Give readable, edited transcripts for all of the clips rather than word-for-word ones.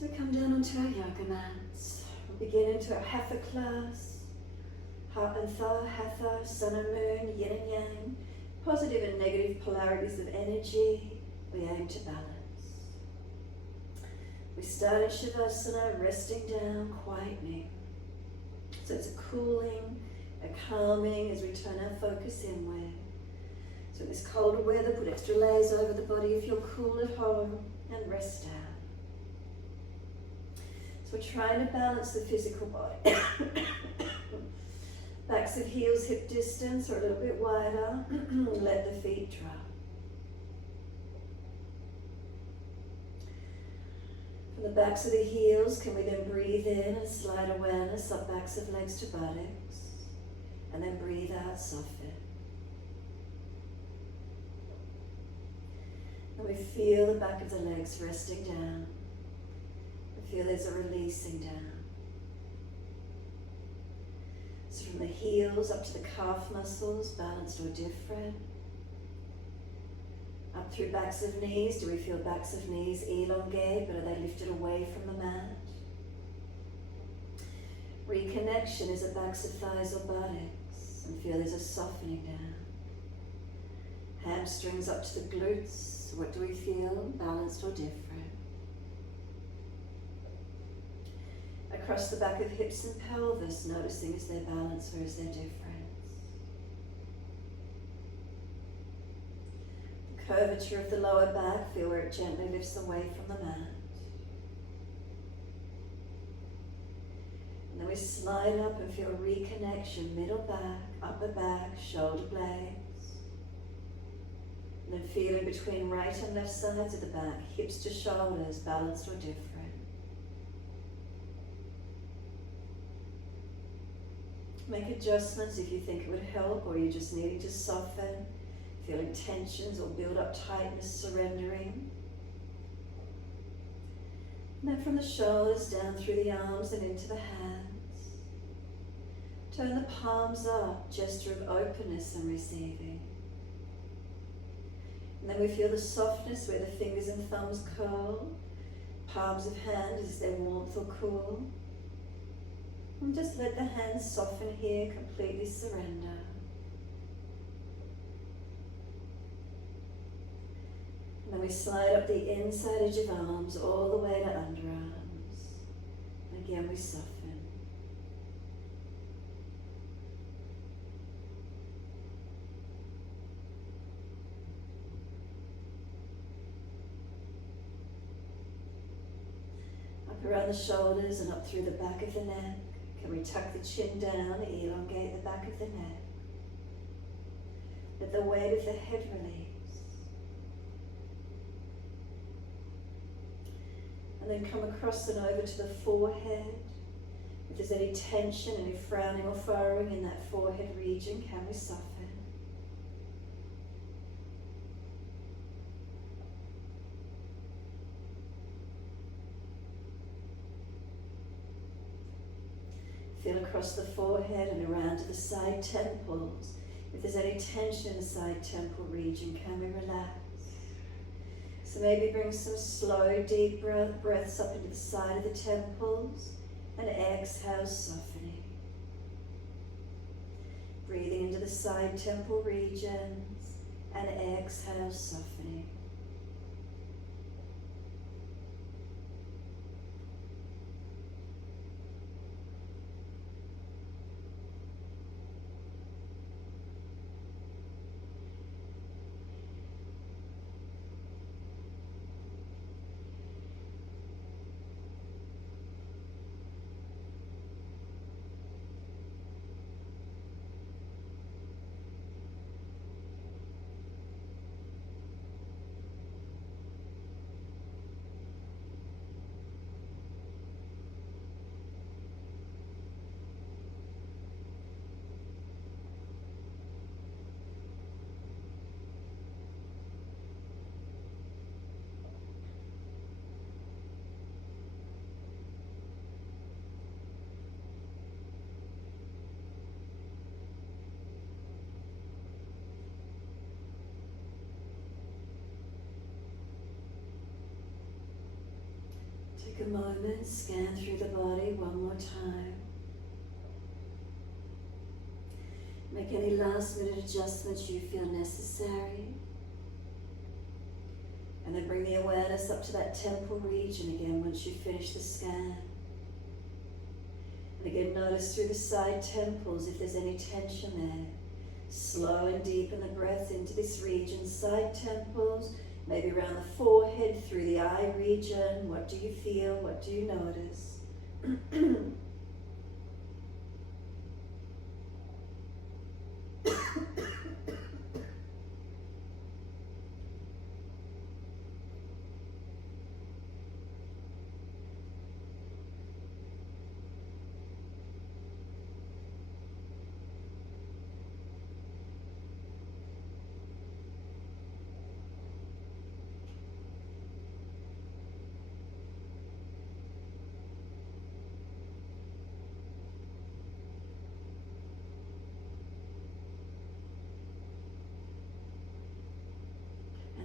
So we come down onto our yoga mats. We begin into our Hatha class. Heart and Tha, Hatha, Sun and Moon, Yin and Yang, positive and negative polarities of energy. We aim to balance. We start in Shavasana, resting down, quietening. So it's a cooling, a calming as we turn our focus inward. So in this colder weather, put extra layers over the body if you're cool at home, and rest down. So we're trying to balance the physical body. Backs of heels hip distance or a little bit wider. Let the feet drop. From the backs of the heels, can we then breathe in and slide awareness up backs of legs to buttocks. And then breathe out, soften. And we feel the back of the legs resting down. Feel there's a releasing down. So from the heels up to the calf muscles, balanced or different. Up through backs of knees, do we feel backs of knees elongate, but are they lifted away from the mat? Reconnection is at backs of thighs or buttocks, and feel there's a softening down. Hamstrings up to the glutes, what do we feel? Balanced or different? Across the back of hips and pelvis, noticing is there balance or is there difference? The curvature of the lower back, feel where it gently lifts away from the mat. And then we slide up and feel reconnection, middle back, upper back, shoulder blades. And then feeling between right and left sides of the back, hips to shoulders, balanced or different. Make adjustments if you think it would help or you're just needing to soften, feeling tensions or build up tightness, surrendering. And then from the shoulders down through the arms and into the hands. Turn the palms up, gesture of openness and receiving. And then we feel the softness where the fingers and thumbs curl, palms of hands as they're warmth or cool. And just let the hands soften here, completely surrender. And then we slide up the inside edge of arms all the way to underarms. And again we soften. Up around the shoulders and up through the back of the neck. Can we tuck the chin down, elongate the back of the neck. Let the weight of the head release. And then come across and over to the forehead. If there's any tension, any frowning or furrowing in that forehead region, can we soften? Feel across the forehead and around to the side temples. If there's any tension in the side temple region, can we relax? So maybe bring some slow, deep breaths up into the side of the temples and exhale, softening. Breathing into the side temple regions and exhale, softening. Take a moment, scan through the body one more time. Make any last minute adjustments you feel necessary. And then bring the awareness up to that temple region again once you finish the scan. And again, notice through the side temples if there's any tension there. Slow and deepen the breath into this region. Side temples, maybe around the forehead, through the eye region. What do you feel? What do you notice?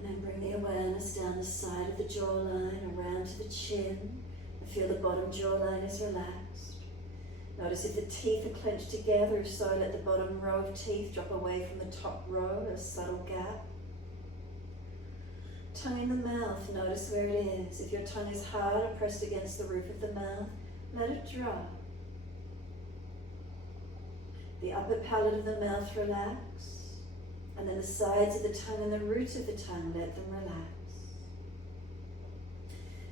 And bring the awareness down the side of the jawline, around to the chin. And feel the bottom jawline is relaxed. Notice if the teeth are clenched together, if so, let the bottom row of teeth drop away from the top row, a subtle gap. Tongue in the mouth, notice where it is. If your tongue is hard or pressed against the roof of the mouth, let it drop. The upper palate of the mouth relax. And then the sides of the tongue and the roots of the tongue, let them relax.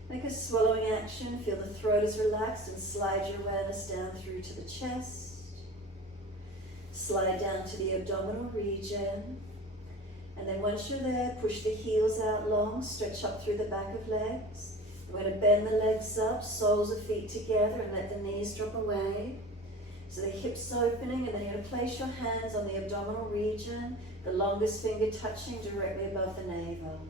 Make a swallowing action. Feel the throat is relaxed and slide your awareness down through to the chest. Slide down to the abdominal region. And then once you're there, push the heels out long, stretch up through the back of legs. We're going to bend the legs up, soles of feet together, and let the knees drop away. So the hips opening, and then you're going to place your hands on the abdominal region, the longest finger touching directly above the navel.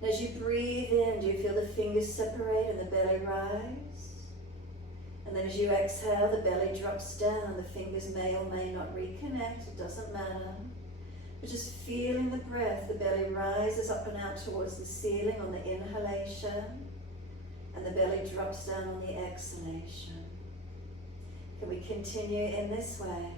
And as you breathe in, do you feel the fingers separate and the belly rise? And then as you exhale, the belly drops down. The fingers may or may not reconnect, it doesn't matter. But just feeling the breath, the belly rises up and out towards the ceiling on the inhalation, and the belly drops down on the exhalation. Can we continue in this way?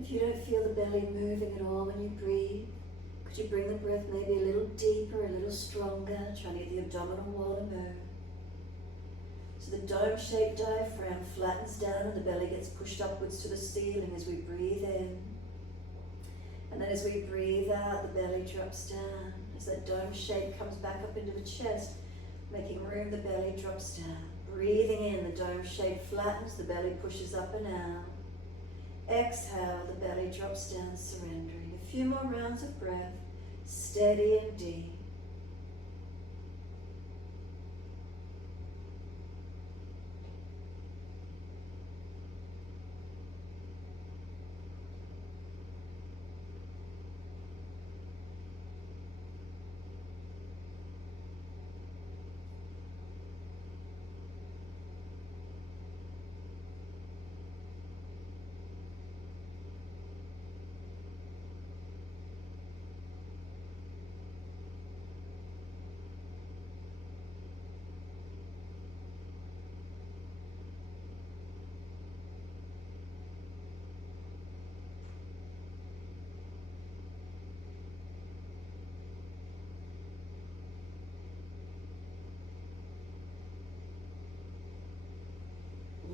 If you don't feel the belly moving at all when you breathe, could you bring the breath maybe a little deeper, a little stronger, trying to get the abdominal wall to move. So the dome-shaped diaphragm flattens down and the belly gets pushed upwards to the ceiling as we breathe in. And then as we breathe out, the belly drops down. As that dome shape comes back up into the chest, making room, the belly drops down. Breathing in, the dome shape flattens, the belly pushes up and out. Exhale, the belly drops down, surrendering. A few more rounds of breath, steady and deep.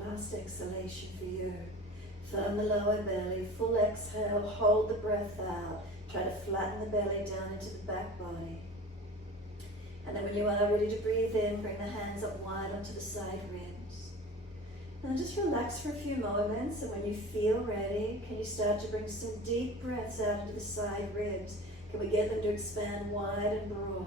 Last exhalation for you. Firm the lower belly, full exhale, hold the breath out. Try to flatten the belly down into the back body. And then when you are ready to breathe in, bring the hands up wide onto the side ribs. And then just relax for a few moments, and when you feel ready, can you start to bring some deep breaths out into the side ribs? Can we get them to expand wide and broad?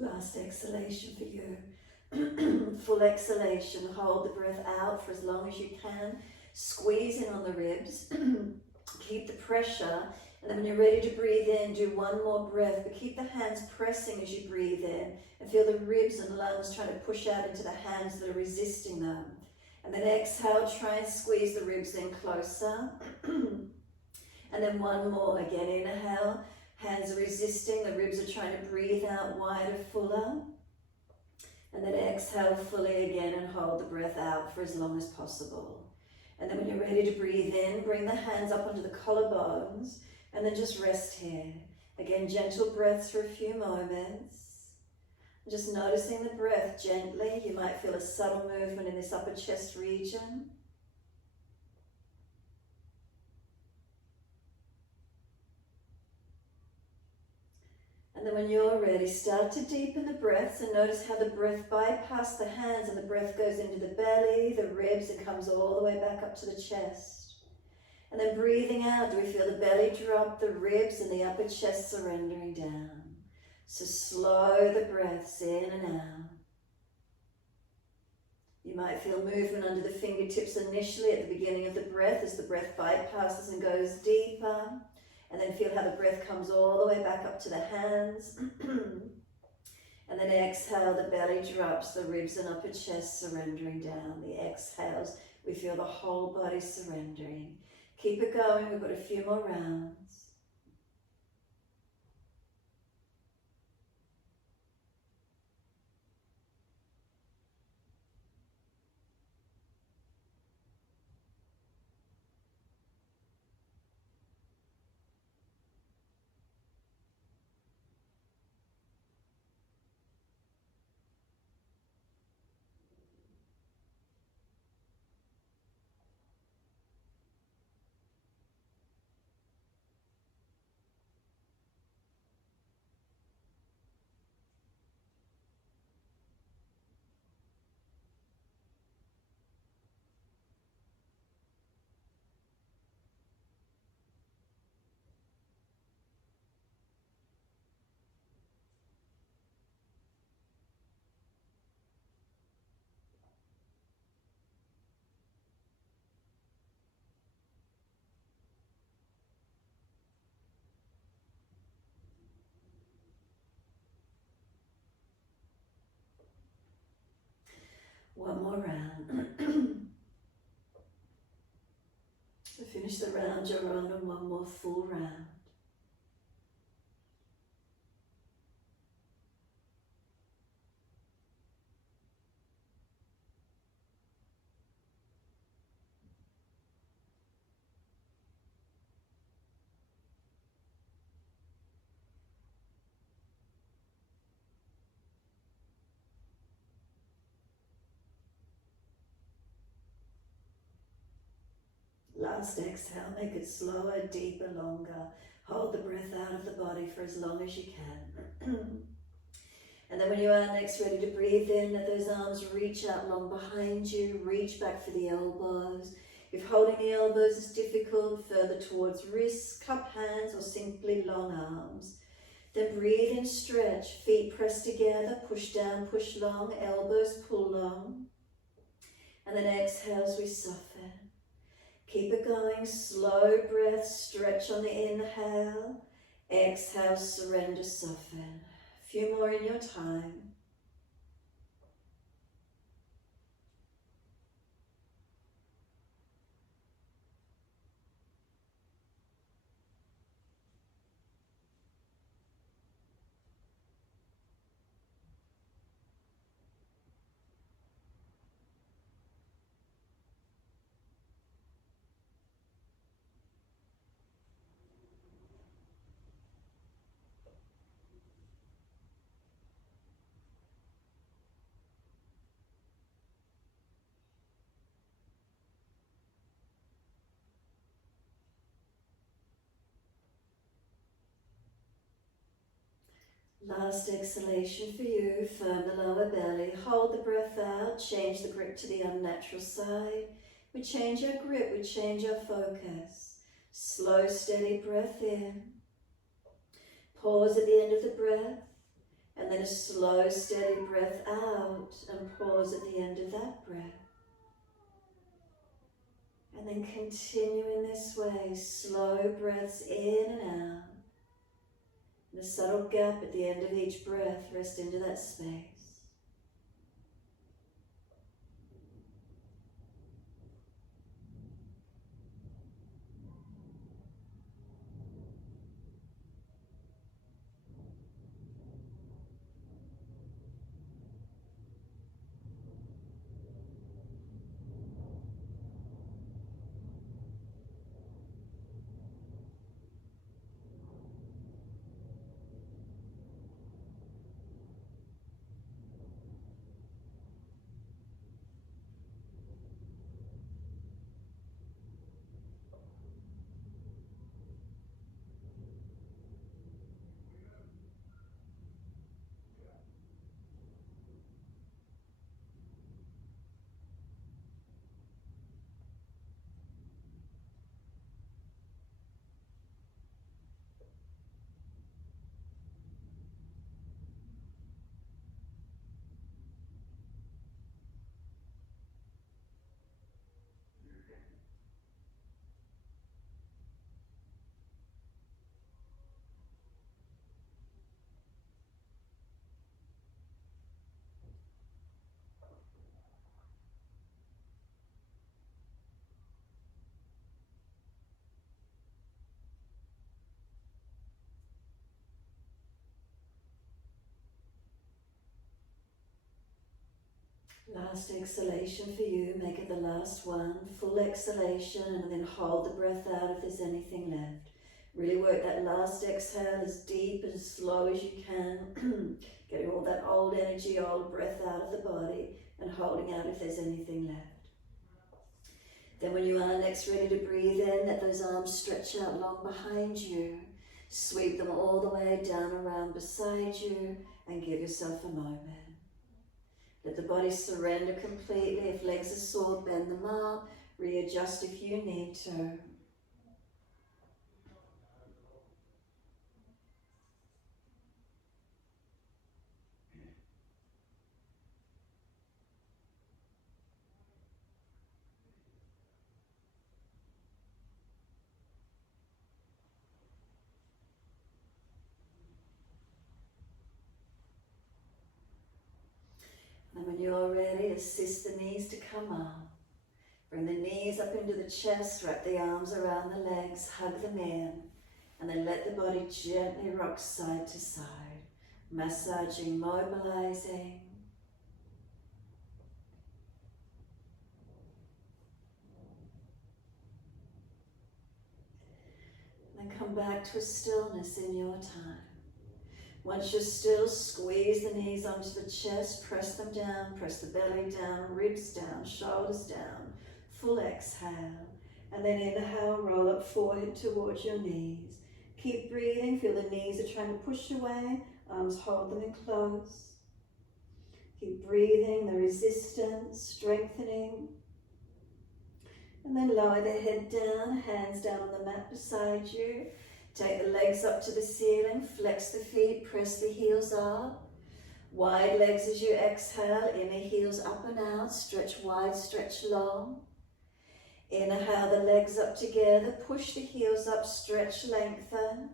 Last exhalation for you. Full exhalation. Hold the breath out for as long as you can. Squeeze in on the ribs. Keep the pressure. And then when you're ready to breathe in, do one more breath. But keep the hands pressing as you breathe in. And feel the ribs and lungs trying to push out into the hands that are resisting them. And then exhale, try and squeeze the ribs in closer. And then one more. Again, inhale. Hands are resisting, the ribs are trying to breathe out wider, fuller. And then exhale fully again and hold the breath out for as long as possible. And then when you're ready to breathe in, bring the hands up onto the collarbones and then just rest here. Again, gentle breaths for a few moments. Just noticing the breath gently. You might feel a subtle movement in this upper chest region. And then when you're ready, start to deepen the breaths and notice how the breath bypasses the hands and the breath goes into the belly, the ribs, and comes all the way back up to the chest. And then breathing out, do we feel the belly drop, the ribs and the upper chest surrendering down? So slow the breaths in and out. You might feel movement under the fingertips initially at the beginning of the breath as the breath bypasses and goes deeper. And then feel how the breath comes all the way back up to the hands. And then exhale, the belly drops, the ribs and upper chest surrendering down. The exhales, we feel the whole body surrendering. Keep it going, we've got a few more rounds. One more round. So finish the round you're on and one more full round. Last exhale, make it slower, deeper, longer. Hold the breath out of the body for as long as you can. And then when you are next ready to breathe in, let those arms reach out long behind you, reach back for the elbows. If holding the elbows is difficult, further towards wrists, cup hands, or simply long arms. Then breathe in, stretch, feet press together, push down, push long, elbows pull long. And then exhale as we soften. Keep it going, slow breath, stretch on the inhale. Exhale, surrender, soften. A few more in your time. Last exhalation for you, firm the lower belly, hold the breath out, change the grip to the unnatural side. We change our grip, we change our focus. Slow, steady breath in. Pause at the end of the breath And then a slow, steady breath out and pause at the end of that breath. And then continue in this way, slow breaths in and out. And a subtle gap at the end of each breath, rest into that space. Last exhalation for you, make it the last one. Full exhalation and then hold the breath out if there's anything left. Really work that last exhale as deep and slow as you can, getting all that old energy, old breath out of the body and holding out if there's anything left. Then when you are next ready to breathe in, let those arms stretch out long behind you. Sweep them all the way down around beside you and give yourself a moment. Let the body surrender completely. If legs are sore, bend them up. Readjust if you need to. And when you're ready, assist the knees to come up. Bring the knees up into the chest, wrap the arms around the legs, hug them in, and then let the body gently rock side to side, massaging, mobilizing. Then come back to a stillness in your time. Once you're still, squeeze the knees onto the chest, press them down, press the belly down, ribs down, shoulders down. Full exhale, and then inhale, roll up forehead towards your knees. Keep breathing, feel the knees are trying to push away, arms hold them in close. Keep breathing, the resistance, strengthening. And then lower the head down, hands down on the mat beside you. Take the legs up to the ceiling, flex the feet, press the heels up. Wide legs as you exhale, inner heels up and out, stretch wide, stretch long. Inhale the legs up together, push the heels up, stretch, lengthen.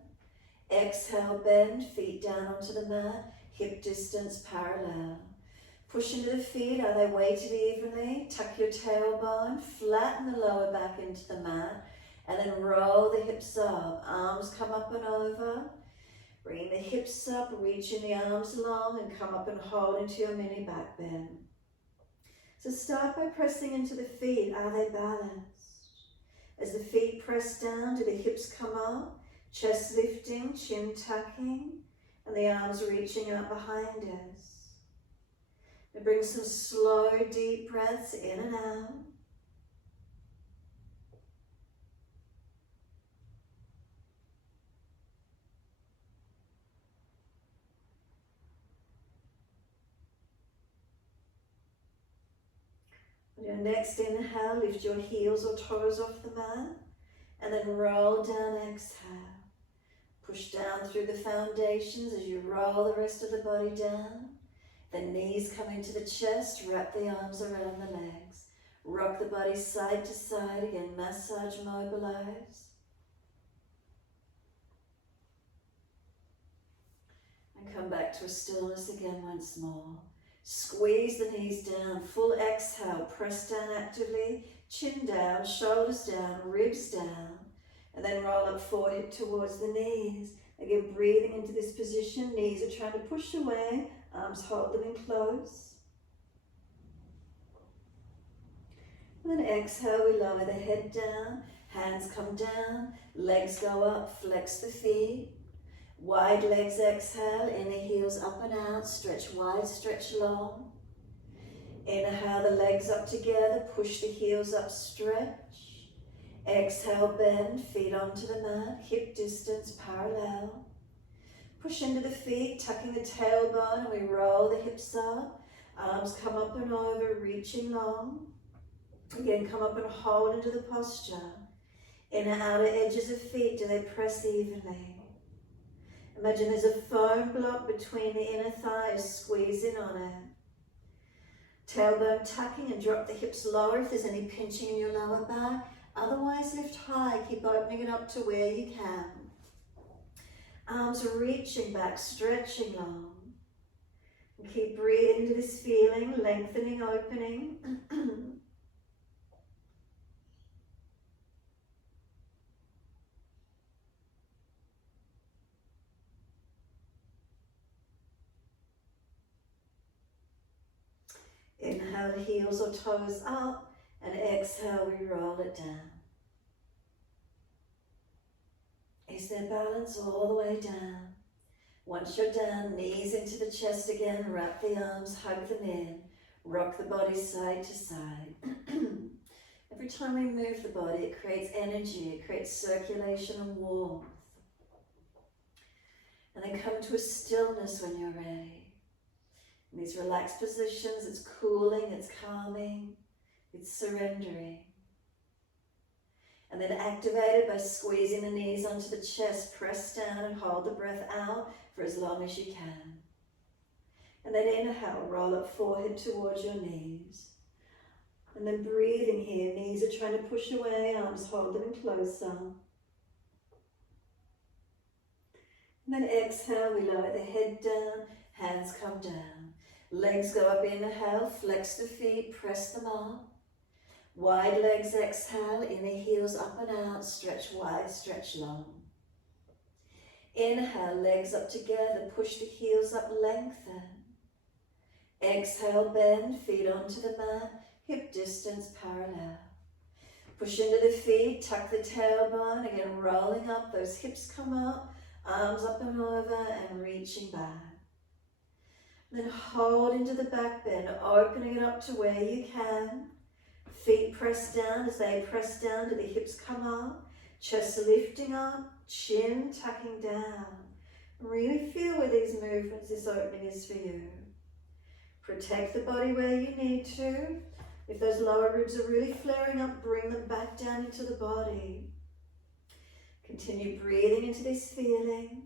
Exhale, bend, feet down onto the mat, hip distance parallel. Push into the feet, are they weighted evenly? Tuck your tailbone, flatten the lower back into the mat, and then roll the hips up. Arms come up and over. Bring the hips up, reaching the arms long, and come up and hold into your mini back bend. So start by pressing into the feet. Are they balanced? As the feet press down, do the hips come up? Chest lifting, chin tucking, and the arms reaching out behind us. And bring some slow, deep breaths in and out. On your next inhale, lift your heels or toes off the mat, and then roll down, exhale. Push down through the foundations as you roll the rest of the body down. The knees come into the chest, wrap the arms around the legs. Rock the body side to side, again, massage, mobilize. And come back to a stillness again once more. Squeeze the knees down, full exhale, press down actively, chin down, shoulders down, ribs down, and then roll up forehead towards the knees. Again, breathing into this position, knees are trying to push away, arms hold them in close. And then exhale, we lower the head down, hands come down, legs go up, flex the feet. Wide legs exhale, inner heels up and out, stretch wide, stretch long. Inhale the legs up together, push the heels up, stretch. Exhale, bend, feet onto the mat, hip distance parallel. Push into the feet, tucking the tailbone, and we roll the hips up. Arms come up and over, reaching long. Again, come up and hold into the posture. Inner outer edges of feet, do they press evenly? Imagine there's a foam block between the inner thighs, squeeze in on it. Tailbone tucking and drop the hips lower if there's any pinching in your lower back. Otherwise, lift high, keep opening it up to where you can. Arms are reaching back, stretching long. And keep breathing into this feeling, lengthening, opening. Inhale, heels or toes up, and exhale, we roll it down. Is there balance all the way down? Once you're down, knees into the chest again, wrap the arms, hug them in, rock the body side to side. Every time we move the body, it creates energy, it creates circulation and warmth. And then come to a stillness when you're ready. In these relaxed positions, it's cooling, it's calming, it's surrendering. And then activated by squeezing the knees onto the chest, press down and hold the breath out for as long as you can. And then inhale, roll up forehead towards your knees. And then breathing here, knees are trying to push away, arms hold them in closer. And then exhale, we lower the head down, hands come down. Legs go up, inhale, flex the feet, press them up. Wide legs exhale, inner heels up and out, stretch wide, stretch long. Inhale, legs up together, push the heels up, lengthen. Exhale, bend, feet onto the mat, hip distance parallel. Push into the feet, tuck the tailbone, again rolling up, those hips come up, arms up and over and reaching back. Then hold into the back bend, opening it up to where you can. Feet press down as they press down, do the hips come up, chest lifting up, chin tucking down. Really feel where these movements, this opening is for you. Protect the body where you need to. If those lower ribs are really flaring up, bring them back down into the body. Continue breathing into this feeling.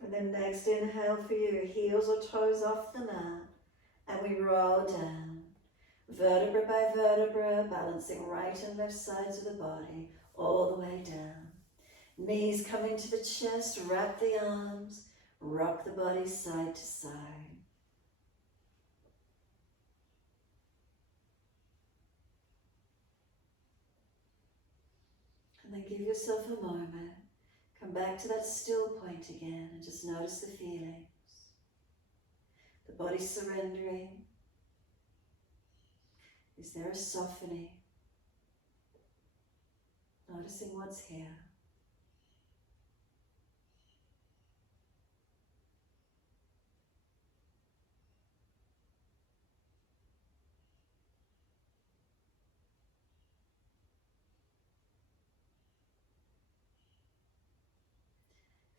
And then next inhale for you, heels or toes off the mat, and we roll down, vertebra by vertebra, balancing right and left sides of the body, all the way down. Knees come into the chest, wrap the arms, rock the body side to side. And then give yourself a moment. Come back to that still point again and just notice the feelings. The body surrendering. Is there a softening? Noticing what's here.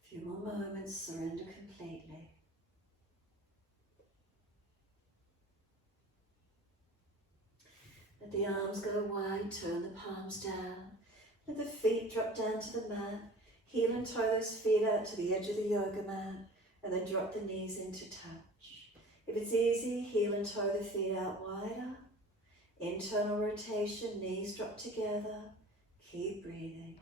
Few more moments, surrender completely. Let the arms go wide, turn the palms down. Let the feet drop down to the mat. Heel and toe those feet out to the edge of the yoga mat, and then drop the knees into touch. If it's easy, heel and toe the feet out wider. Internal rotation, knees drop together. Keep breathing.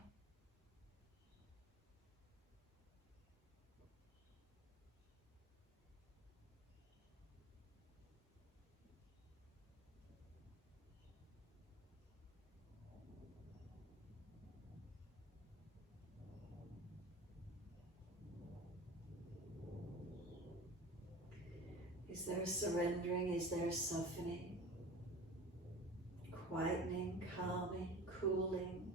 Is there a surrendering? Is there a softening? Quietening, calming, cooling.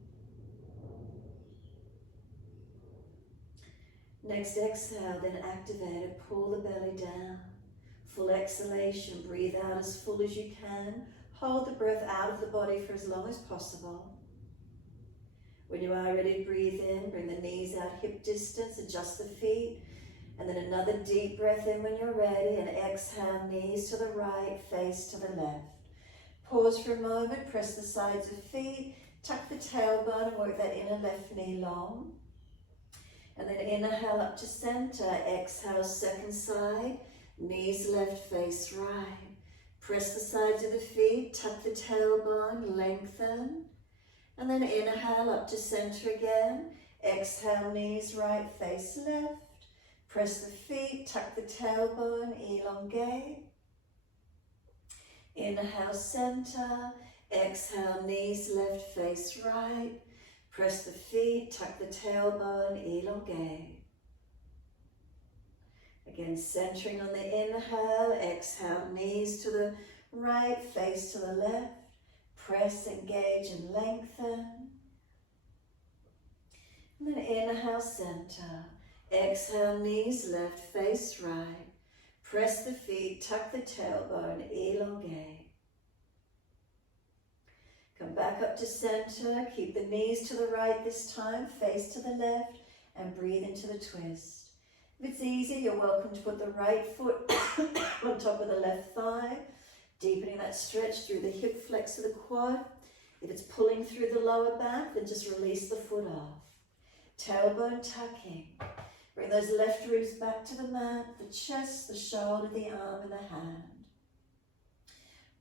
Next exhale, then activate it. Pull the belly down. Full exhalation. Breathe out as full as you can. Hold the breath out of the body for as long as possible. When you are ready, breathe in. Bring the knees out hip distance. Adjust the feet. And then another deep breath in when you're ready. And exhale, knees to the right, face to the left. Pause for a moment. Press the sides of feet. Tuck the tailbone and work that inner left knee long. And then inhale up to center. Exhale, second side. Knees left, face right. Press the sides of the feet, tuck the tailbone, lengthen. And then inhale up to center again. Exhale, knees right, face left. Press the feet, tuck the tailbone, elongate. Inhale, center. Exhale, knees left, face right. Press the feet, tuck the tailbone, elongate. Again, centering on the inhale, exhale, knees to the right, face to the left. Press, engage, and lengthen. And then inhale, center. Exhale, knees left, face right. Press the feet, tuck the tailbone, elongate. Come back up to center. Keep the knees to the right this time, face to the left, and breathe into the twist. If it's easy, you're welcome to put the right foot on top of the left thigh, deepening that stretch through the hip flex of the quad. If it's pulling through the lower back, then just release the foot off. Tailbone tucking. Bring those left ribs back to the mat, the chest, the shoulder, the arm, and the hand.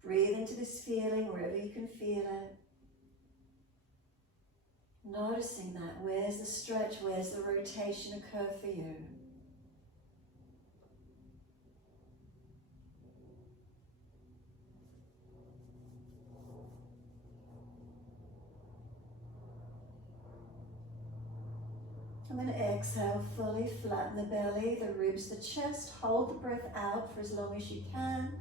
Breathe into this feeling wherever you can feel it. Noticing that. Where's the stretch? Where's the rotation occur for you? And then exhale fully, flatten the belly, the ribs, the chest. Hold the breath out for as long as you can.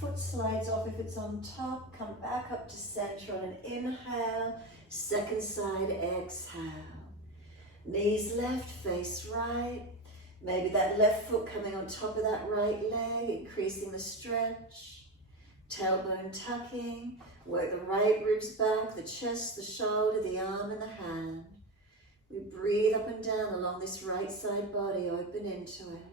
Foot slides off if it's on top. Come back up to center on an inhale. Second side, exhale. Knees left, face right. Maybe that left foot coming on top of that right leg, increasing the stretch. Tailbone tucking. Work the right ribs back, the chest, the shoulder, the arm, and the hand. We breathe up and down along this right side body, open into it.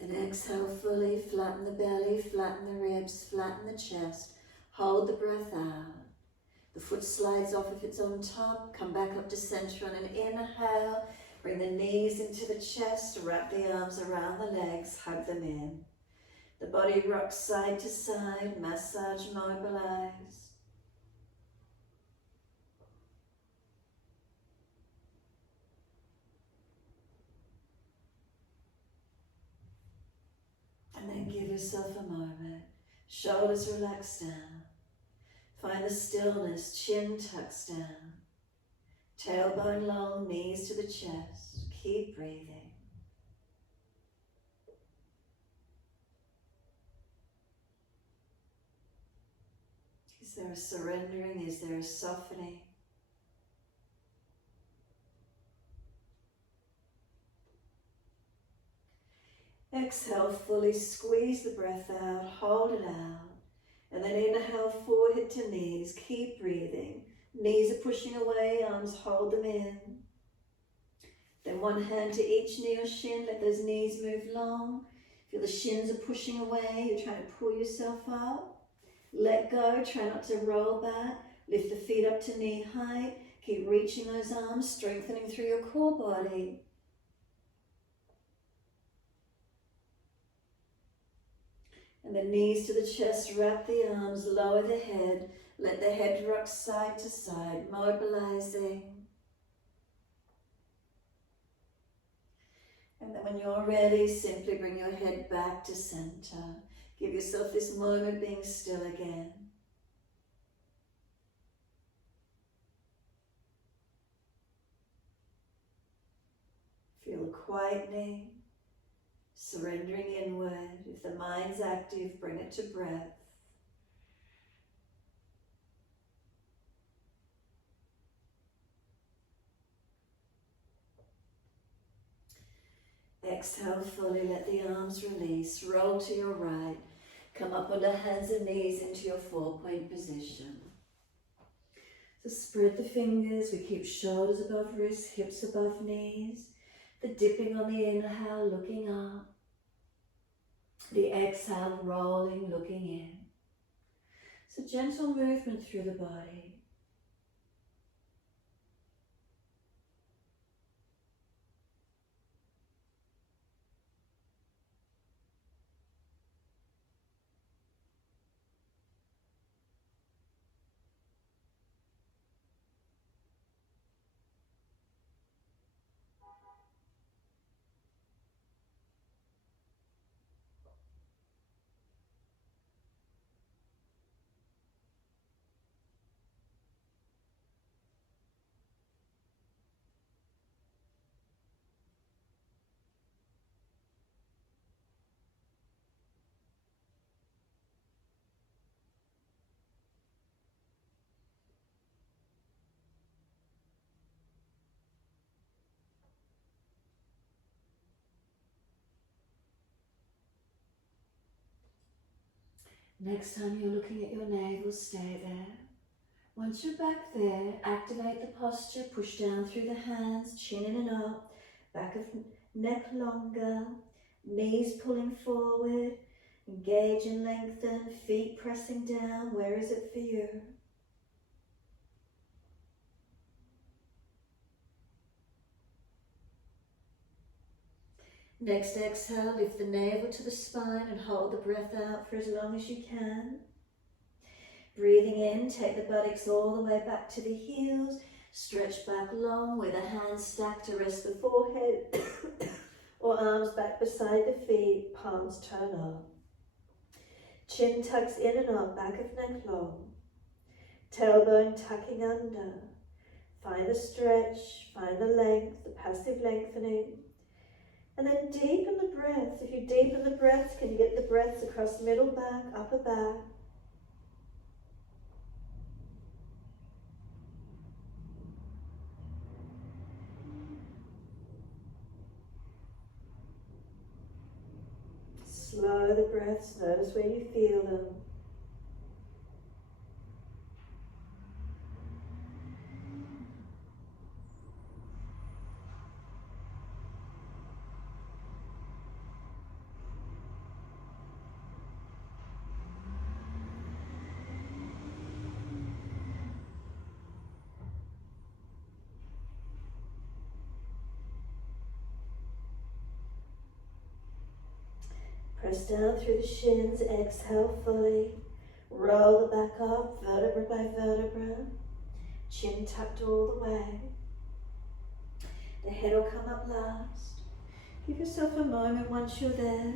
Then exhale fully, flatten the belly, flatten the ribs, flatten the chest. Hold the breath out. The foot slides off if it's on top. Come back up to center on an inhale. Bring the knees into the chest. Wrap the arms around the legs. Hug them in. The body rocks side to side. Massage, mobilize. And then give yourself a moment. Shoulders relax down. Find the stillness, chin tucks down. Tailbone long, knees to the chest. Keep breathing. Is there a surrendering? Is there a softening? Exhale, fully squeeze the breath out, hold it out. And then inhale, forehead to knees, keep breathing. Knees are pushing away, arms hold them in. Then one hand to each knee or shin, let those knees move long. Feel the shins are pushing away, you're trying to pull yourself up. Let go, try not to roll back. Lift the feet up to knee height. Keep reaching those arms, strengthening through your core body. And the knees to the chest, wrap the arms, lower the head. Let the head rock side to side, mobilizing. And then when you're ready, simply bring your head back to center. Give yourself this moment being still again. Feel the quietening, surrendering inward. If the mind's active, bring it to breath. Exhale fully, let the arms release. Roll to your right. Come up onto hands and knees into your 4-point position. So spread the fingers. We keep shoulders above wrists, hips above knees. The dipping on the inhale, looking up. The exhale, rolling, looking in. So gentle movement through the body. Next time you're looking at your navel, stay there. Once you're back there, activate the posture, push down through the hands, chin in and up, back of neck longer, knees pulling forward, engage and lengthen, feet pressing down. Where is it for you? Next exhale, lift the navel to the spine and hold the breath out for as long as you can. Breathing in, take the buttocks all the way back to the heels, stretch back long with a hand stacked to rest the forehead or arms back beside the feet, palms turn up. Chin tucks in and up, back of neck long. Tailbone tucking under. Find the stretch, find the length, the passive lengthening. And then deepen the breaths. If you deepen the breaths, can you get the breaths across middle back, upper back? Slow the breaths, notice where you feel them. Press down through the shins, exhale fully. Roll the back up, vertebra by vertebra. Chin tucked all the way. The head will come up last. Give yourself a moment once you're there.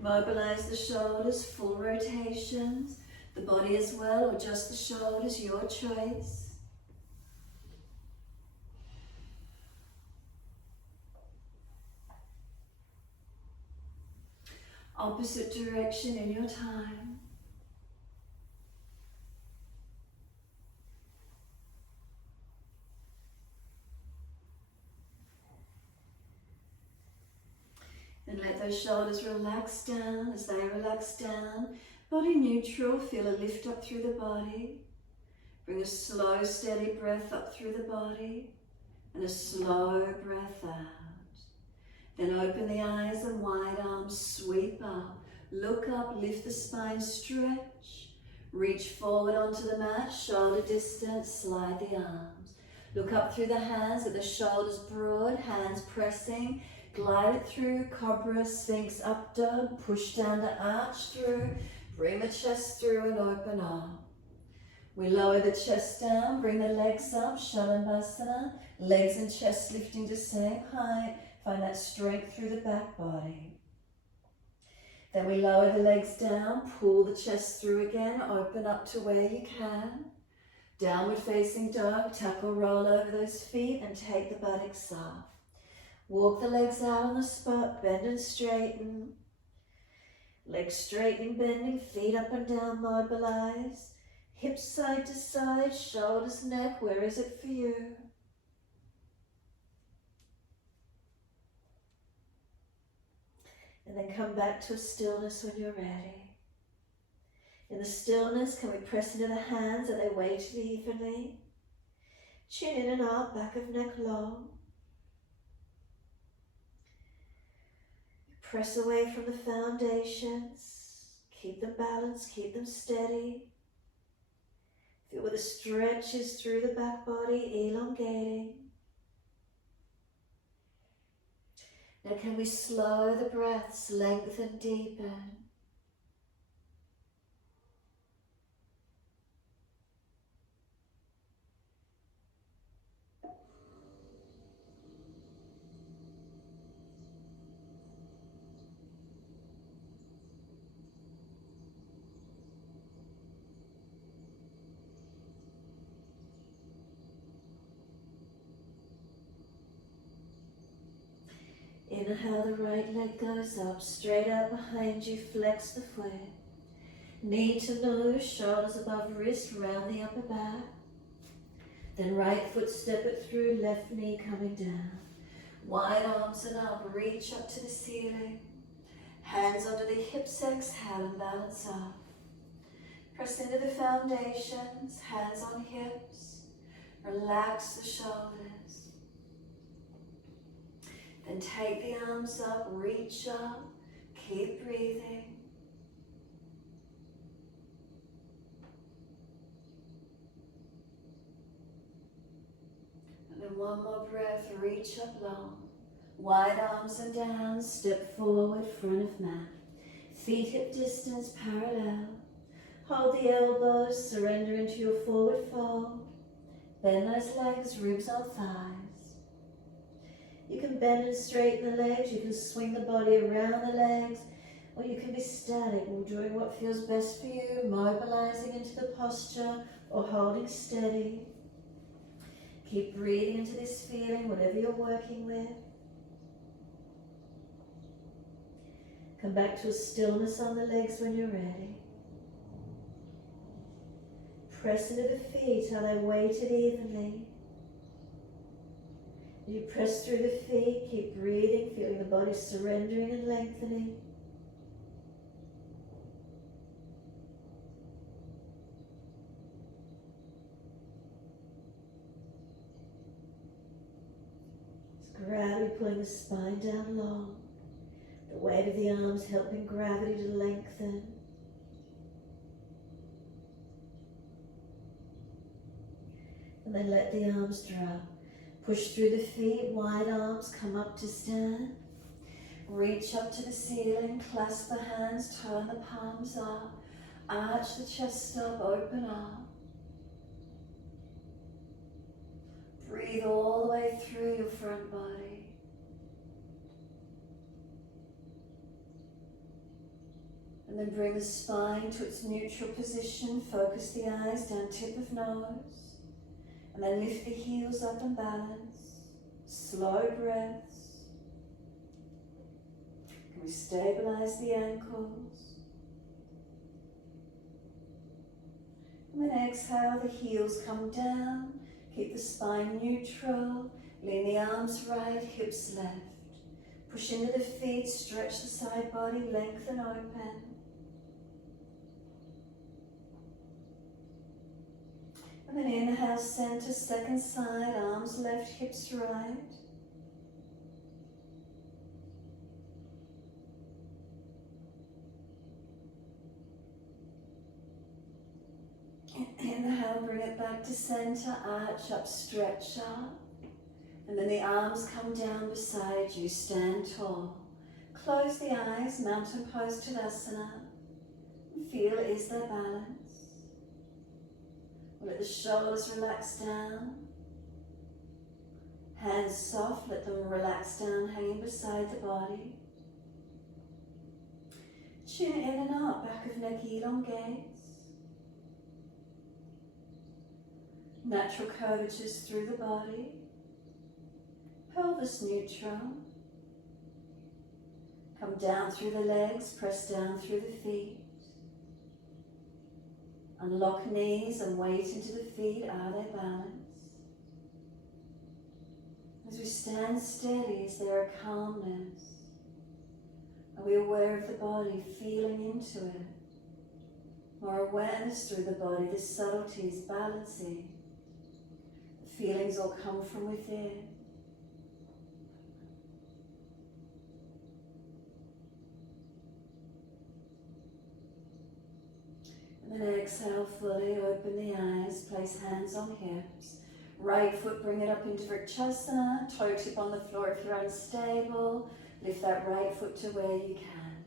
Mobilize the shoulders, full rotations. The body as well, or just the shoulders, your choice. Opposite direction in your time. Then let those shoulders relax down. As they relax down, body neutral, feel a lift up through the body. Bring a slow, steady breath up through the body and a slow breath out. Then open the eyes and wide arms, sweep up. Look up, lift the spine, stretch. Reach forward onto the mat, shoulder distance, slide the arms. Look up through the hands with the shoulders broad, hands pressing. Glide it through, cobra, sphinx, up dog, push down to arch through. Bring the chest through and open up. We lower the chest down, bring the legs up, Shalabhasana. Legs and chest lifting to same height. Find that strength through the back body. Then we lower the legs down, pull the chest through again, open up to where you can. Downward facing dog, tuck or roll over those feet and take the buttocks off. Walk the legs out on the spot, bend and straighten. Legs straightening, bending, feet up and down, mobilize. Hips side to side, shoulders, neck, where is it for you? And then come back to a stillness when you're ready. In the stillness, can we press into the hands? Are they weighted evenly? Chin in and out, back of neck long. Press away from the foundations. Keep them balanced, keep them steady. Feel where the stretch is through the back body, elongating. Now can we slow the breaths, lengthen, deepen. Inhale, the right leg goes up, straight out behind you, flex the foot. Knee to nose, shoulders above wrist, round the upper back. Then right foot, step it through, left knee coming down. Wide arms and up, reach up to the ceiling. Hands under the hips, exhale and balance up. Press into the foundations, hands on hips. Relax the shoulders. Then take the arms up, reach up, keep breathing. And then one more breath, reach up long. Wide arms and down, step forward, front of mat. Feet hip distance parallel. Hold the elbows, surrender into your forward fold. Bend those legs, ribs on thighs. You can bend and straighten the legs, you can swing the body around the legs, or you can be static or doing what feels best for you, mobilizing into the posture or holding steady. Keep breathing into this feeling, whatever you're working with. Come back to a stillness on the legs when you're ready. Press into the feet, are they weighted evenly? You press through the feet, keep breathing, feeling the body surrendering and lengthening. It's gravity pulling the spine down long. The weight of the arms helping gravity to lengthen. And then let the arms drop. Push through the feet, wide arms, come up to stand. Reach up to the ceiling, clasp the hands, turn the palms up. Arch the chest up, open up. Breathe all the way through your front body. And then bring the spine to its neutral position. Focus the eyes down tip of nose. And then lift the heels up and balance. Slow breaths. Can we stabilize the ankles? And then exhale, the heels come down. Keep the spine neutral. Lean the arms right, hips left. Push into the feet, stretch the side body, lengthen open. And then inhale, center, second side, arms left, hips right. Inhale, bring it back to center, arch up, stretch up. And then the arms come down beside you, stand tall. Close the eyes, mountain pose Tadasana. Feel, is there balance? Let the shoulders relax down. Hands soft, let them relax down, hanging beside the body. Chin in and up, back of neck elongates. Natural curvatures through the body. Pelvis neutral. Come down through the legs, press down through the feet. Unlock knees and weight into the feet. Are they balanced? As we stand steady, is there a calmness? Are we aware of the body, feeling into it? More awareness through the body, the subtleties, balancing. The feelings all come from within. And then exhale fully, open the eyes, place hands on hips. Right foot, bring it up into Vrikshasana, toe tip on the floor if you're unstable. Lift that right foot to where you can.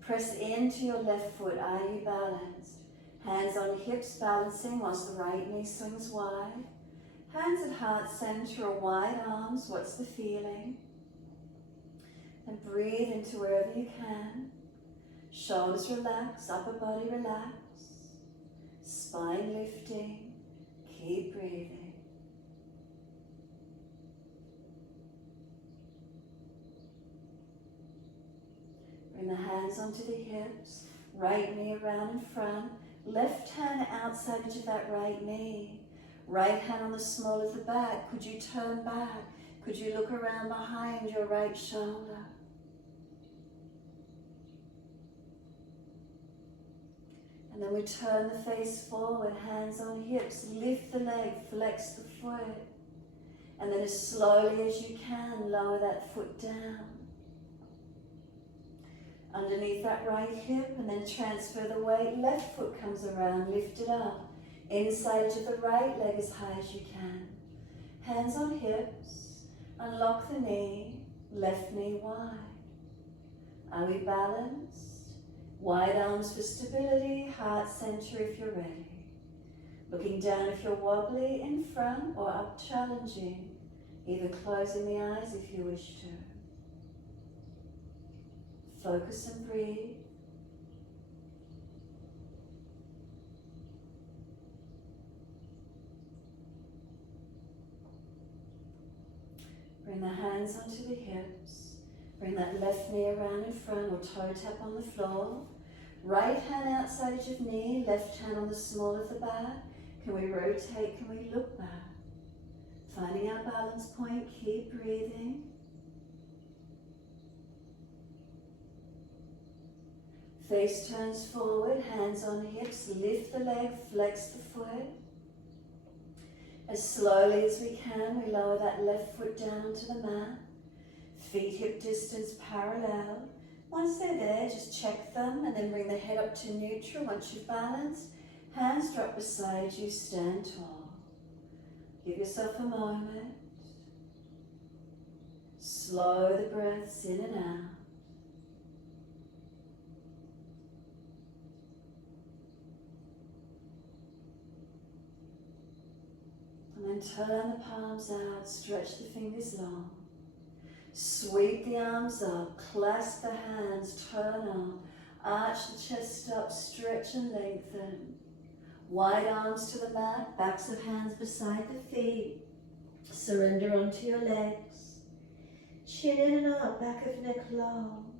Press into your left foot, are you balanced? Hands on hips, balancing whilst the right knee swings wide. Hands at heart center or wide arms, what's the feeling? And breathe into wherever you can. Shoulders relax, upper body relax. Spine lifting, keep breathing. Bring the hands onto the hips, right knee around in front, left hand outside edge of that right knee. Right hand on the small of the back. Could you turn back? Could you look around behind your right shoulder? And then we turn the face forward, hands on hips, lift the leg, flex the foot. And then as slowly as you can, lower that foot down. Underneath that right hip, and then transfer the weight, left foot comes around, lift it up. Inside edge of the right leg as high as you can. Hands on hips, unlock the knee, left knee wide. Are we balanced? Wide arms for stability, heart center if you're ready. Looking down if you're wobbly, in front or up challenging. Either closing the eyes if you wish to. Focus and breathe. Bring the hands onto the hips. Bring that left knee around in front or toe tap on the floor. Right hand outside edge of knee, left hand on the small of the back. Can we rotate? Can we look back? Finding our balance point, keep breathing. Face turns forward, hands on hips, lift the leg, flex the foot. As slowly as we can, we lower that left foot down onto the mat. Feet hip distance parallel. Once they're there, just check them and then bring the head up to neutral. Once you've balanced, hands drop beside you, stand tall. Give yourself a moment. Slow the breaths in and out. And then turn the palms out, stretch the fingers long. Sweep the arms up, clasp the hands, turn up, arch the chest up, stretch and lengthen. Wide arms to the mat, backs of hands beside the feet. Surrender onto your legs. Chin in and up, back of neck long.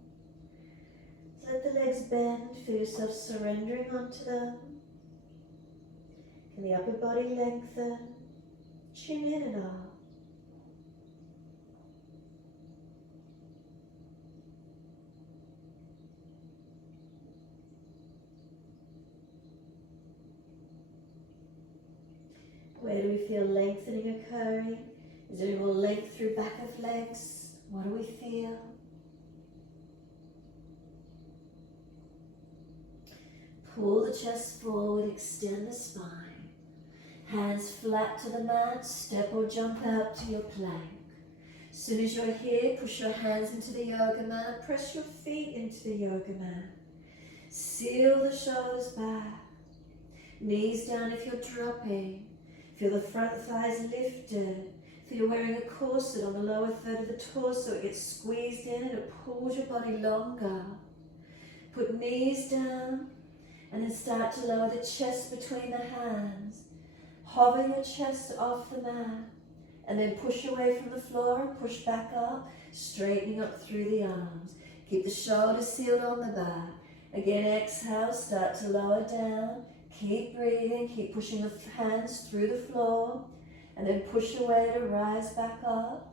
Let the legs bend, feel yourself surrendering onto them. Can the upper body lengthen? Chin in and up. Where do we feel lengthening occurring? Is there any more length through back of legs? What do we feel? Pull the chest forward, extend the spine. Hands flat to the mat, step or jump out to your plank. As soon as you're here, push your hands into the yoga mat, press your feet into the yoga mat. Seal the shoulders back, knees down if you're dropping. Feel the front thighs lifted. Feel you're wearing a corset on the lower third of the torso. It gets squeezed in and it pulls your body longer. Put knees down and then start to lower the chest between the hands. Hover your chest off the mat and then push away from the floor, push back up, straightening up through the arms. Keep the shoulders sealed on the back. Again, exhale, start to lower down. Keep breathing, keep pushing the hands through the floor and then push away to rise back up.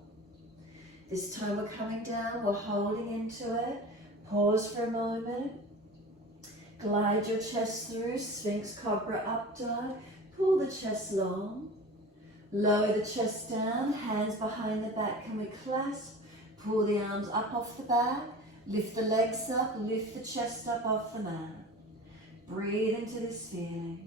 This time we're coming down, we're holding into it. Pause for a moment. Glide your chest through, Sphinx Cobra Up Dog. Pull the chest long. Lower the chest down, hands behind the back. Can we clasp? Pull the arms up off the back. Lift the legs up, lift the chest up off the mat. Breathe into this feeling.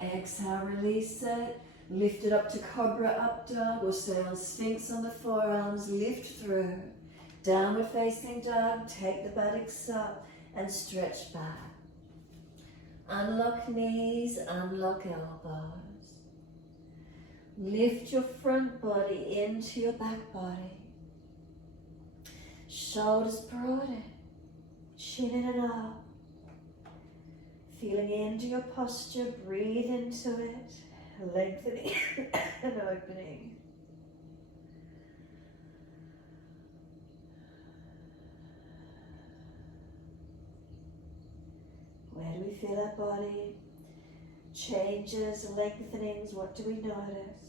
Exhale, release it. Lift it up to Cobra Up Dog. We'll stay on Sphinx on the forearms. Lift through. Downward facing dog. Take the buttocks up and stretch back. Unlock knees, unlock elbows. Lift your front body into your back body. Shoulders broaden. Chin in and up. Feeling into your posture. Breathe into it. Lengthening and opening. Where do we feel our body? Changes, lengthenings, what do we notice?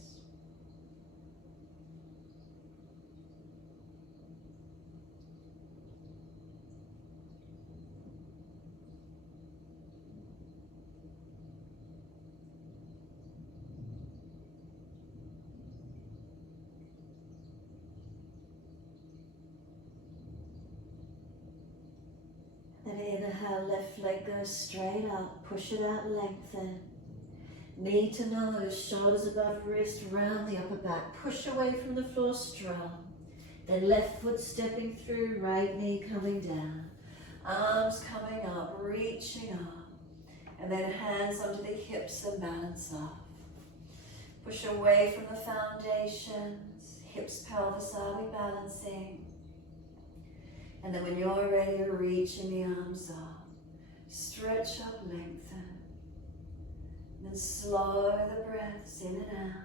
Then inhale, left leg goes straight up, push it out, lengthen. Knee to nose, shoulders above wrist, round the upper back. Push away from the floor, strong. Then left foot stepping through, right knee coming down. Arms coming up, reaching up. And then hands onto the hips and balance off. Push away from the foundations. Hips, pelvis, are we balancing? And then when you're ready, reaching the arms up. Stretch up, lengthen. And then slow the breaths in and out.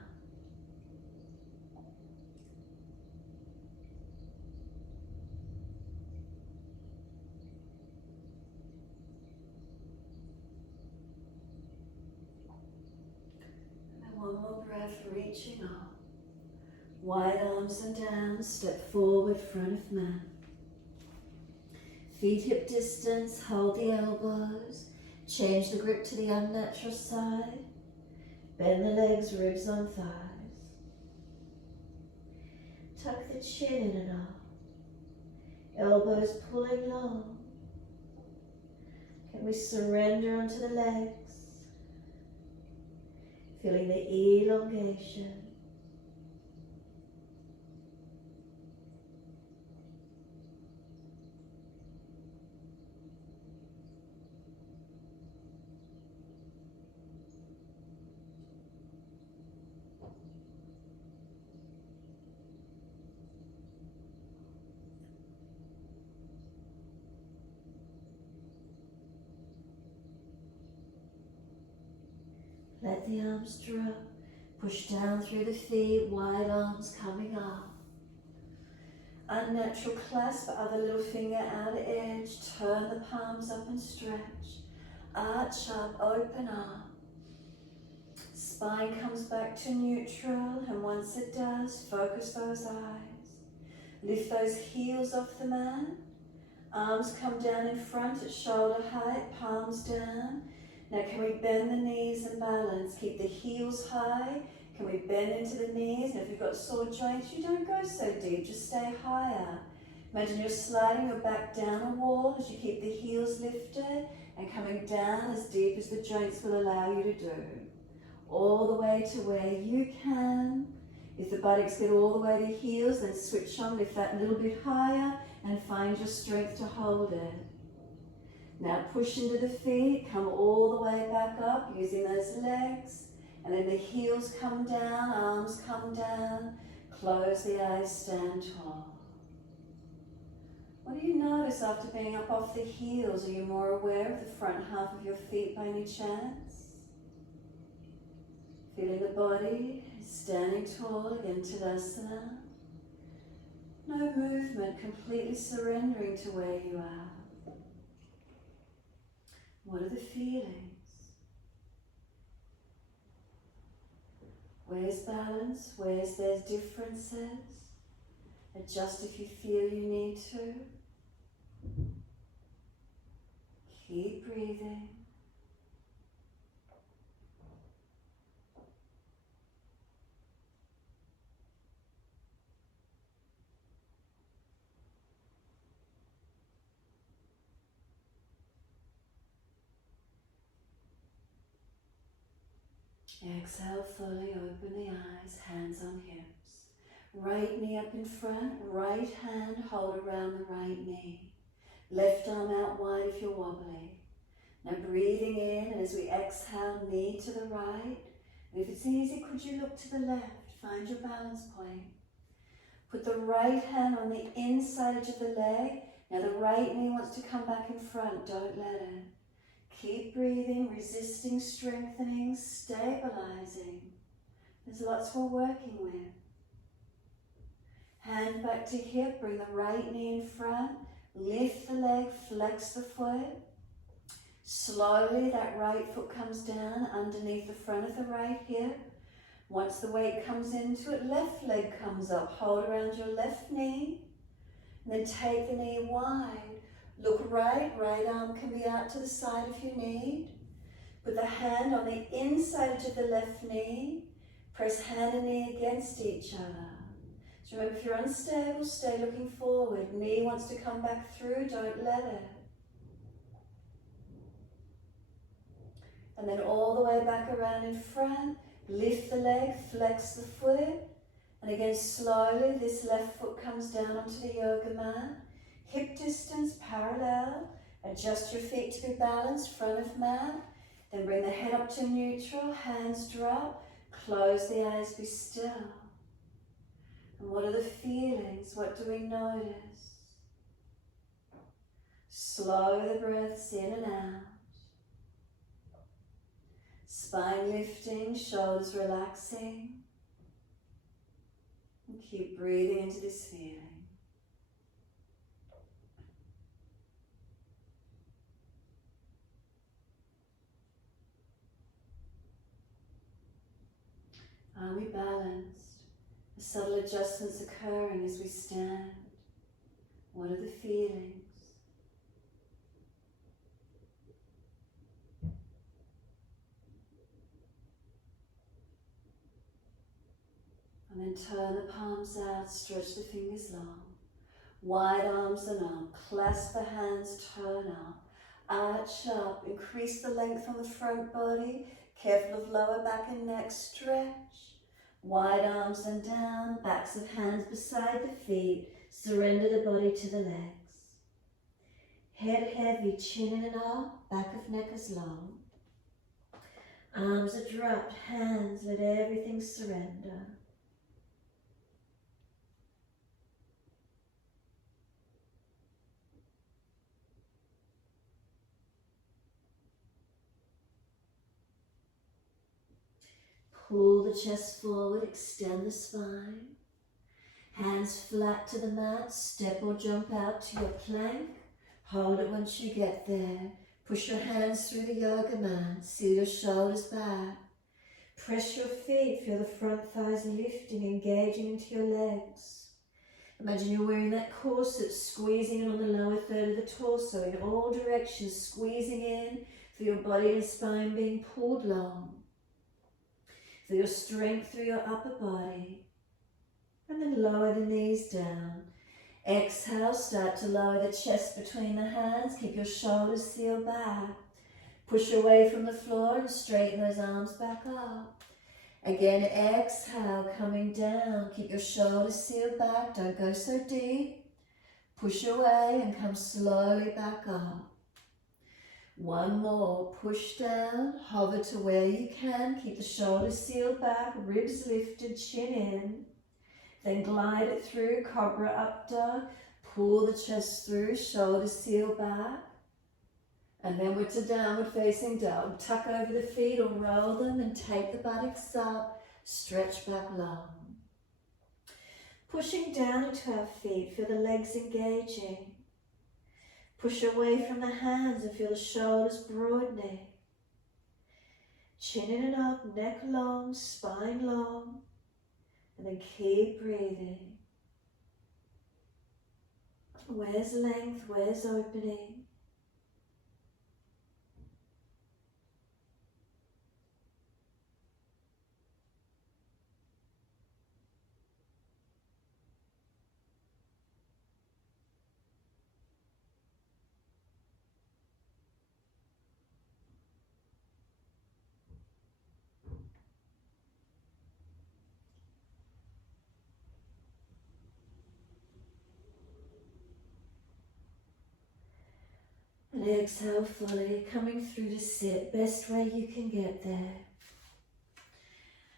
And then one more breath, reaching up. Wide arms and down, step forward, front of mat. Feet hip distance, hold the elbows. Change the grip to the unnatural side. Bend the legs, ribs on thighs. Tuck the chin in and up. Elbows pulling long. Can we surrender onto the legs? Feeling the elongation. Let the arms drop, push down through the feet, wide arms coming up. Unnatural clasp, other little finger outer edge, turn the palms up and stretch. Arch up, open up. Spine comes back to neutral, and once it does, focus those eyes. Lift those heels off the mat. Arms come down in front at shoulder height, palms down. Now can we bend the knees and balance? Keep the heels high. Can we bend into the knees? And if you've got sore joints, you don't go so deep, just stay higher. Imagine you're sliding your back down a wall as you keep the heels lifted and coming down as deep as the joints will allow you to do. All the way to where you can. If the buttocks get all the way to heels, then switch on, lift that a little bit higher and find your strength to hold it. Now push into the feet, come all the way back up using those legs. And then the heels come down, arms come down, close the eyes, stand tall. What do you notice after being up off the heels? Are you more aware of the front half of your feet by any chance? Feeling the body standing tall, again Tadasana. No movement, completely surrendering to where you are. What are the feelings? Where's balance? Where's there's differences? Adjust if you feel you need to. Keep breathing. Exhale fully, open the eyes, hands on hips. Right knee up in front, right hand hold around the right knee. Left arm out wide if you're wobbly. Now breathing in, and as we exhale, knee to the right. And if it's easy, could you look to the left? Find your balance point. Put the right hand on the inside edge of the leg. Now the right knee wants to come back in front, don't let it. Keep breathing, resisting, strengthening, stabilizing. There's lots we're working with. Hand back to hip, bring the right knee in front. Lift the leg, flex the foot. Slowly that right foot comes down underneath the front of the right hip. Once the weight comes into it, left leg comes up. Hold around your left knee. And then take the knee wide. Look right, right arm can be out to the side if you need. Put the hand on the inside edge of the left knee. Press hand and knee against each other. So remember, if you're unstable, stay looking forward. Knee wants to come back through, don't let it. And then all the way back around in front. Lift the leg, flex the foot. And again, slowly, this left foot comes down onto the yoga mat. Hip distance parallel. Adjust your feet to be balanced, front of mat. Then bring the head up to neutral, hands drop. Close the eyes, be still. And what are the feelings? What do we notice? Slow the breaths in and out. Spine lifting, shoulders relaxing. And keep breathing into this feeling. Are we balanced? The subtle adjustments occurring as we stand. What are the feelings? And then turn the palms out, stretch the fingers long. Wide arms and up, clasp the hands, turn up. Arch up, increase the length on the front body. Careful of lower back and neck, stretch. Wide arms and down, backs of hands beside the feet. Surrender the body to the legs. Head heavy, chin in and up, back of neck is long. Arms are dropped, hands, let everything surrender. Pull the chest forward, extend the spine. Hands flat to the mat, step or jump out to your plank. Hold it once you get there. Push your hands through the yoga mat, seal your shoulders back. Press your feet, feel the front thighs lifting, engaging into your legs. Imagine you're wearing that corset, squeezing in on the lower third of the torso in all directions, squeezing in for your body and spine being pulled long. Feel your strength through your upper body. And then lower the knees down. Exhale, start to lower the chest between the hands. Keep your shoulders sealed back. Push away from the floor and straighten those arms back up. Again, exhale, coming down. Keep your shoulders sealed back. Don't go so deep. Push away and come slowly back up. One more. Push down. Hover to where you can. Keep the shoulders sealed back. Ribs lifted. Chin in. Then glide it through. Cobra up dog. Pull the chest through. Shoulders sealed back. And then we're to downward facing dog. Tuck over the feet or roll them and take the buttocks up. Stretch back long. Pushing down into our feet, feel the legs engaging. Push away from the hands and feel the shoulders broadening. Chin in and up, neck long, spine long. And then keep breathing. Where's length? Where's opening? And exhale fully, coming through to sit, best way you can get there.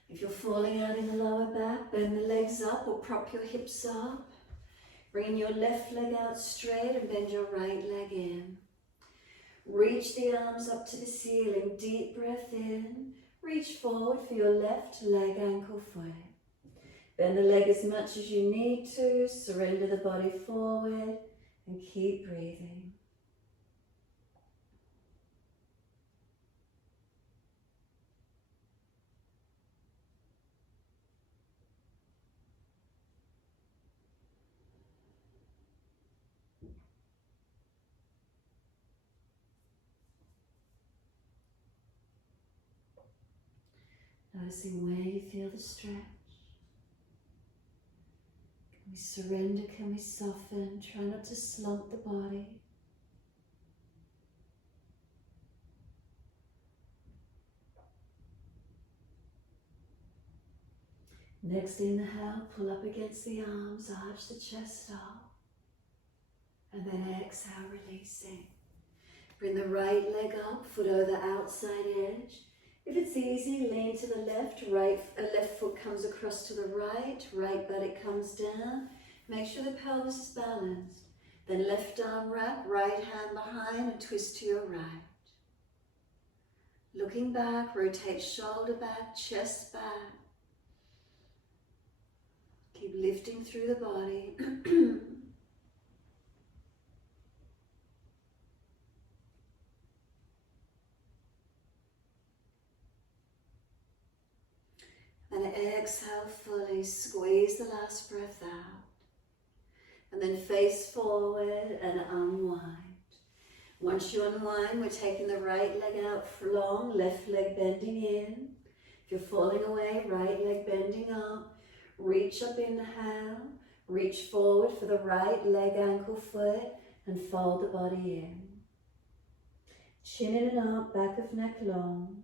If you're falling out in the lower back, bend the legs up or prop your hips up. Bring your left leg out straight and bend your right leg in. Reach the arms up to the ceiling, deep breath in. Reach forward for your left leg, ankle, foot. Bend the leg as much as you need to, surrender the body forward and keep breathing. Noticing where you feel the stretch. Can we surrender? Can we soften? Try not to slump the body. Next inhale, pull up against the arms, arch the chest up. And then exhale, releasing. Bring the right leg up, foot over outside edge. If it's easy, lean to the left, left foot comes across to the right buttock comes down. Make sure the pelvis is balanced. Then left arm wrap, right hand behind and twist to your right. Looking back, rotate shoulder back, chest back. Keep lifting through the body. And exhale fully, squeeze the last breath out. And then face forward and unwind. Once you unwind, we're taking the right leg out for long, left leg bending in. If you're falling away, right leg bending up. Reach up, inhale. Reach forward for the right leg, ankle, foot, and fold the body in. Chin in and up, back of neck long.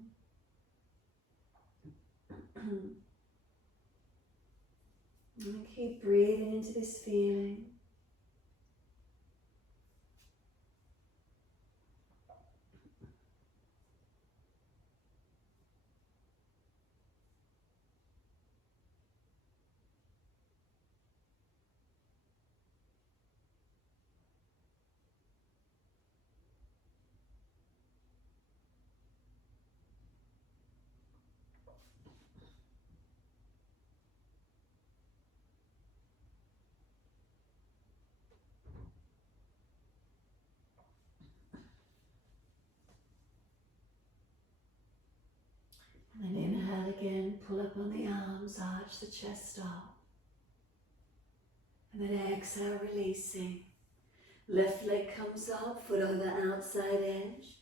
And keep breathing into this feeling. And then inhale again, pull up on the arms, arch the chest up. And then exhale, releasing. Left leg comes up, foot over outside edge.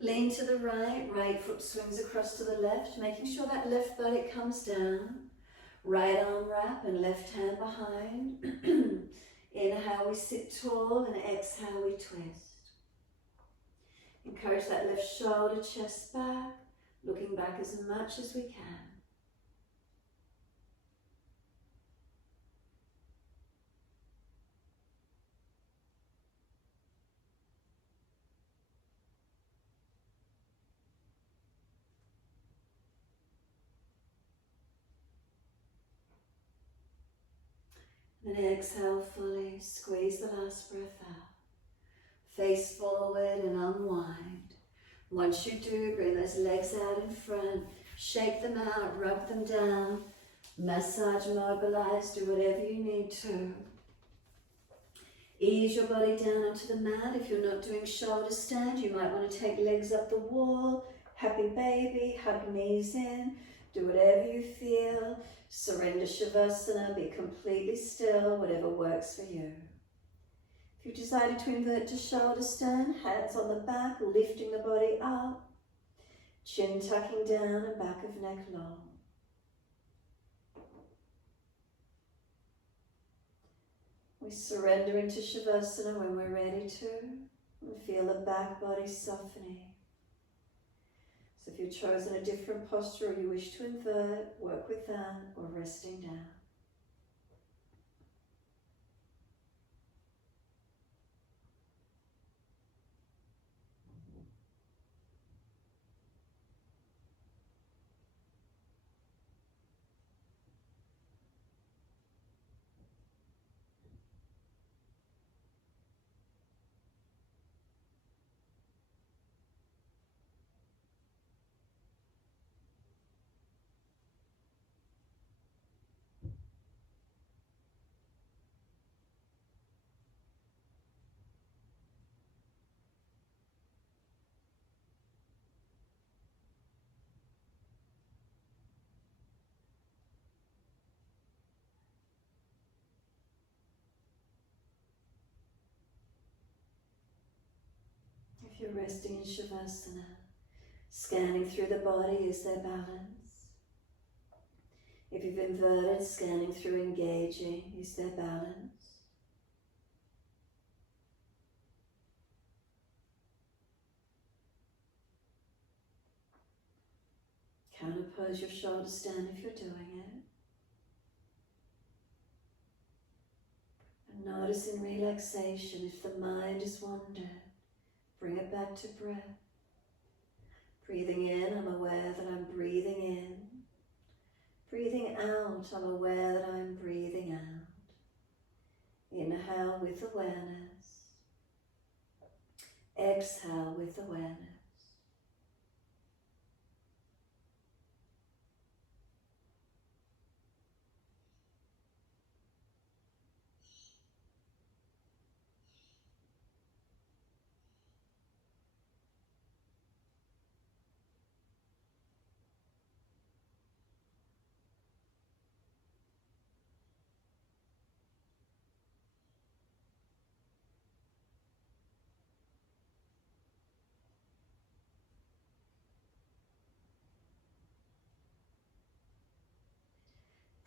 Lean to the right, right foot swings across to the left, making sure that left buttock comes down. Right arm wrap and left hand behind. Inhale, we sit tall, and exhale, we twist. Encourage that left shoulder, chest back, looking back as much as we can. Then exhale fully, squeeze the last breath out. Face forward and unwind. Once you do, bring those legs out in front, shake them out, rub them down, massage, mobilize, do whatever you need to. Ease your body down onto the mat. If you're not doing shoulder stand, you might want to take legs up the wall, happy baby, hug knees in, do whatever you feel. Surrender Shavasana, be completely still, whatever works for you. If you decided to invert to shoulder stand, hands on the back, lifting the body up, chin tucking down and back of neck long. We surrender into Shavasana when we're ready to, and feel the back body softening. So if you've chosen a different posture or you wish to invert, work with that, or resting down. If you're resting in Shavasana, scanning through the body, is there balance? If you've inverted, scanning through, engaging, is there balance? Counterpose your shoulder stand if you're doing it. And notice in relaxation, if the mind has wandered, bring it back to breath. Breathing in, I'm aware that I'm breathing in. Breathing out, I'm aware that I'm breathing out. Inhale with awareness. Exhale with awareness.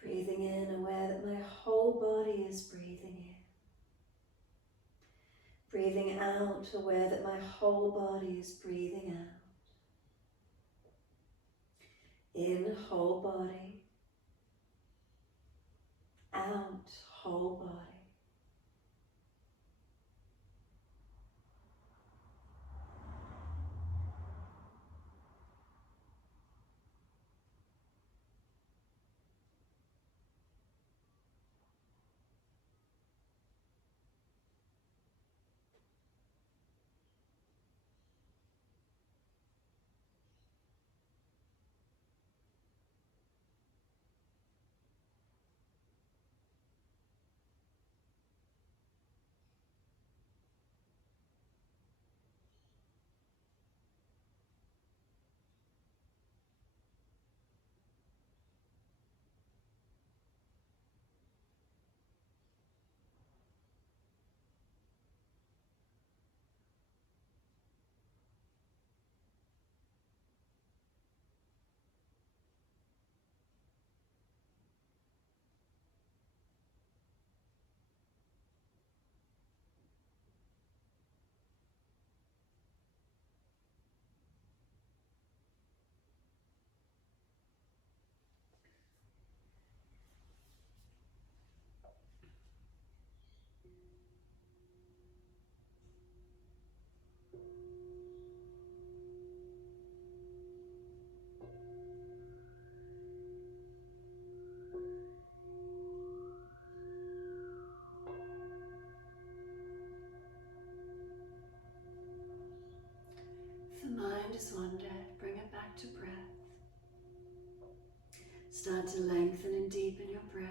Breathing in, aware that my whole body is breathing in. Breathing out, aware that my whole body is breathing out. In, whole body. Out, whole body. has wandered, bring it back to breath. Start to lengthen and deepen your breaths.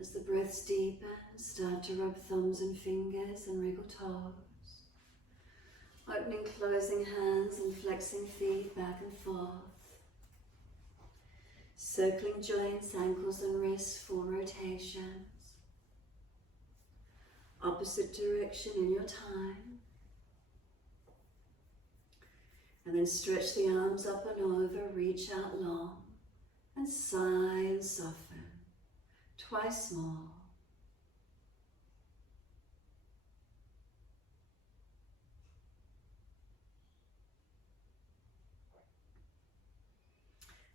As the breaths deepen, start to rub thumbs and fingers and wriggle toes. Opening, closing hands and flexing feet back and forth. Circling joints, ankles and wrists for rotations. Opposite direction in your time. And then stretch the arms up and over, reach out long, and sigh and soften. Twice more.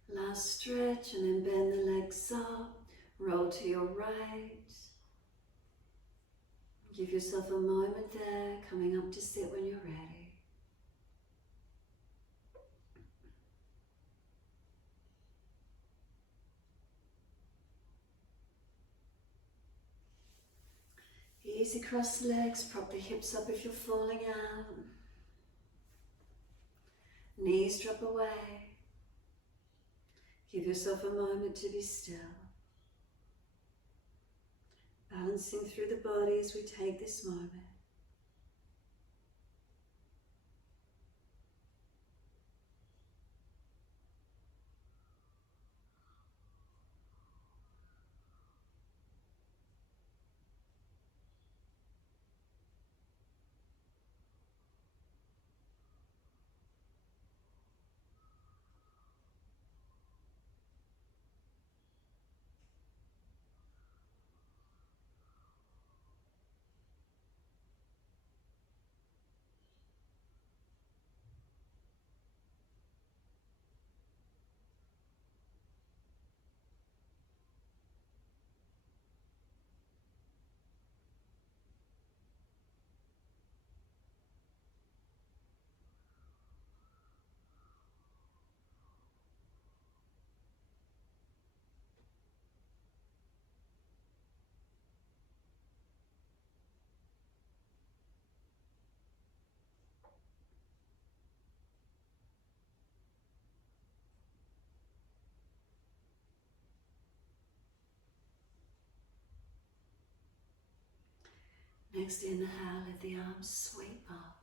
Last stretch, and then bend the legs up, roll to your right. Give yourself a moment there, coming up to sit when you're ready. Easy cross the legs, prop the hips up if you're falling out. Knees drop away. Give yourself a moment to be still. Balancing through the body as we take this moment. Next inhale, let the arms sweep up.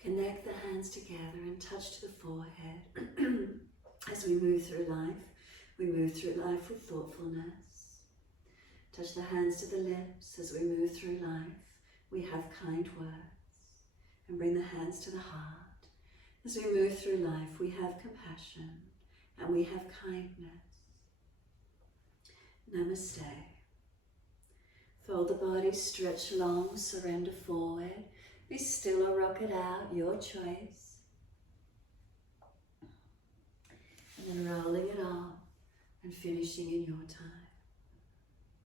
Connect the hands together and touch to the forehead. As we move through life with thoughtfulness. Touch the hands to the lips. As we move through life, we have kind words. And bring the hands to the heart. As we move through life, we have compassion and we have kindness. Namaste. Fold the body, stretch long, surrender forward. Be still or rock it out, your choice. And then rolling it up and finishing in your time.